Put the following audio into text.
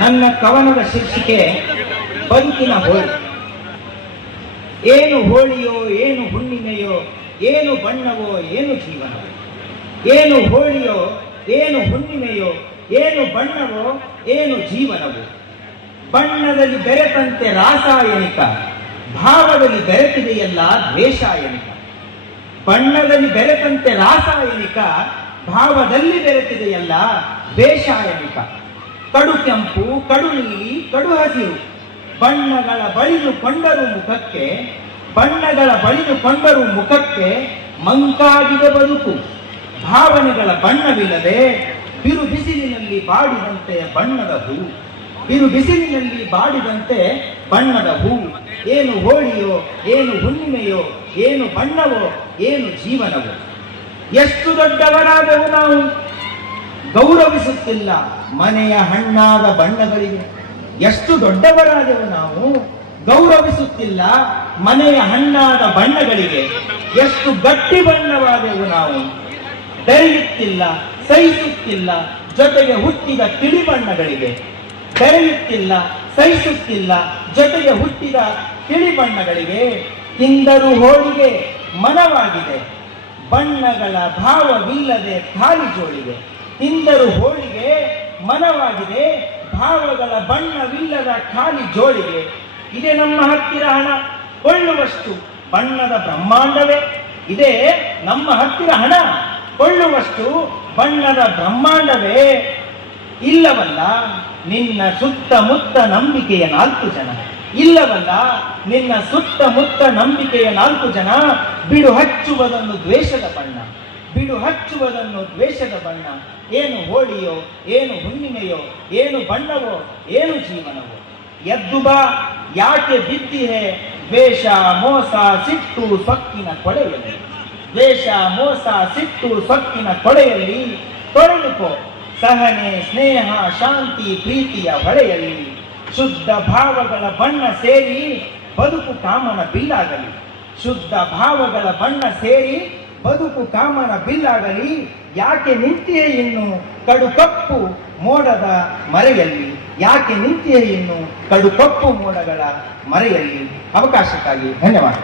ನನ್ನ ಕವನದ ಶೀರ್ಷಿಕೆ ಬಂತಿನ ಹೋಳಿ. ಏನು ಹೋಳಿಯೋ, ಏನು ಹುಣ್ಣಿಮೆಯೋ, ಏನು ಬಣ್ಣವೋ, ಏನು ಜೀವನವೋ. ಏನು ಹೋಳಿಯೋ, ಏನು ಹುಣ್ಣಿಮೆಯೋ, ಏನು ಬಣ್ಣವೋ, ಏನು ಜೀವನವೋ. ಬಣ್ಣದಲ್ಲಿ ಬೆರೆತಂತೆ ರಾಸಾಯನಿಕ, ಭಾವದಲ್ಲಿ ಬೆರೆತಿದೆಯಲ್ಲ ದ್ವೇಷಾಯನಿಕ. ಬಣ್ಣದಲ್ಲಿ ಬೆರೆತಂತೆ ರಾಸಾಯನಿಕ, ಭಾವದಲ್ಲಿ ಬೆರೆತಿದೆಯಲ್ಲ ದ್ವೇಷಾಯನಿಕ. ಕಡು ಕೆಂಪು, ಕಡು ನೀಲಿ, ಕಡು ಹಸಿರು. ಬಣ್ಣಗಳ ಬಳಿದು ಕೊಂಡರು ಮುಖಕ್ಕೆ, ಬಣ್ಣಗಳ ಬಳಿದು ಕೊಂಡರು ಮುಖಕ್ಕೆ ಮಂಕಾಗಿದ ಬದುಕು. ಭಾವನೆಗಳ ಬಣ್ಣವಿಲ್ಲದೆ ಬಿರು ಬಿಸಿಲಿನಲ್ಲಿ ಬಾಡಿದಂತೆ ಬಣ್ಣದ ಹೂ. ಬಿರು ಬಿಸಿಲಿನಲ್ಲಿ ಬಾಡಿದಂತೆ ಬಣ್ಣದ ಹೂ. ಏನು ಹೋಳಿಯೋ, ಏನು ಹುಣ್ಣಿಮೆಯೋ, ಏನು ಬಣ್ಣವೋ, ಏನು ಜೀವನವೋ. ಎಷ್ಟು ದೊಡ್ಡವರಾದವು ನಾವು. ಗೌರವಿಸುತ್ತಿಲ್ಲ ಮನೆಯ ಹಣ್ಣಾದ ಬಣ್ಣಗಳಿಗೆ. ಎಷ್ಟು ದೊಡ್ಡವರಾದೆವು ನಾವು, ಗೌರವಿಸುತ್ತಿಲ್ಲ ಮನೆಯ ಹಣ್ಣಾದ ಬಣ್ಣಗಳಿಗೆ. ಎಷ್ಟು ಗಟ್ಟಿ ಬಣ್ಣವಾದೆವು ನಾವು. ಬೆರೆಯುತ್ತಿಲ್ಲ, ಸಹಿಸುತ್ತಿಲ್ಲ, ಜೊತೆಗೆ ಹುಟ್ಟಿದ ತಿಳಿ ಬಣ್ಣಗಳಿಗೆ. ಬೆರೆಯುತ್ತಿಲ್ಲ, ಸಹಿಸುತ್ತಿಲ್ಲ, ಜೊತೆಗೆ ಹುಟ್ಟಿದ ತಿಳಿ ಬಣ್ಣಗಳಿಗೆ. ತಿಂದರು ಹೋಳಿಗೆ ಮನವಾಗಿದೆ. ಬಣ್ಣಗಳ ಭಾವವಿಲ್ಲದೆ ಖಾಲಿ ಜೋಳಿಗೆ ತಿಂದರು ಹೋಳಿಗೆ ಮನವಾಗಿದೆ, ಭಾವಗಳ ಬಣ್ಣವಿಲ್ಲದ ಖಾಲಿ ಜೋಳಿಗೆ. ಇದೇ ನಮ್ಮ ಹತ್ತಿರ ಹಣ, ಕೊಳ್ಳುವಷ್ಟು ಬಣ್ಣದ ಬ್ರಹ್ಮಾಂಡವೇ. ಇದೇ ನಮ್ಮ ಹತ್ತಿರ ಹಣ, ಕೊಳ್ಳುವಷ್ಟು ಬಣ್ಣದ ಬ್ರಹ್ಮಾಂಡವೇ. ಇಲ್ಲವಲ್ಲ, ನಿನ್ನ ಸುತ್ತಮುತ್ತ ನಂಬಿಕೆಯ ನಾಲ್ಕು ಜನ. ಇಲ್ಲವಲ್ಲ, ನಿನ್ನ ಸುತ್ತಮುತ್ತ ನಂಬಿಕೆಯ ನಾಲ್ಕು ಜನ ಬಿಡು ಹಚ್ಚುವುದನ್ನು ದ್ವೇಷದ ಬಣ್ಣ. ಬಿಡು ಹಚ್ಚುವುದನ್ನು ದ್ವೇಷದ ಬಣ್ಣ. ಏನು ಹೋಳಿಯೋ, ಏನು ಹುಣ್ಣಿಮೆಯೋ, ಏನು ಬಣ್ಣವೋ, ಏನು ಜೀವನವೋ. ಎದ್ದು ಬಾ, ಯಾಕೆ ಬಿದ್ದಿಹೆ? ದ್ವೇಷ, ಮೋಸ, ಸಿಟ್ಟು, ಸೊಕ್ಕಿನ ಕೊಳೆಯಲ್ಲಿ. ದ್ವೇಷ, ಮೋಸ, ಸಿಟ್ಟು, ಸೊಕ್ಕಿನ ಕೊಳೆಯಲ್ಲಿ. ತೊಳೆದುಕೋ ಸಹನೆ, ಸ್ನೇಹ, ಶಾಂತಿ, ಪ್ರೀತಿಯ ಹೊಳೆಯಲ್ಲಿ ಶುದ್ಧ ಭಾವಗಳ ಬಣ್ಣ ಸೇರಿ ಬದುಕು ಕಾಮನ ಬಿಲ್ಲಾಗಲಿ ಶುದ್ಧ ಭಾವಗಳ ಬಣ್ಣ ಸೇರಿ ಬದುಕು ಕಾಮನ ಬಿಲ್ಲಾಗಲಿ, ಯಾಕೆ ನಿಂತಿಯೇ ಇನ್ನು ಕಡು ಕಪ್ಪು ಮೋಡದ ಮರೆಯಲ್ಲಿ? ಯಾಕೆ ನಿಂತಿಯೇ ಇನ್ನು ಕಡು ಕಪ್ಪು ಮೋಡಗಳ ಮರೆಯಲ್ಲಿ? ಅವಕಾಶಕ್ಕಾಗಿ ಧನ್ಯವಾದ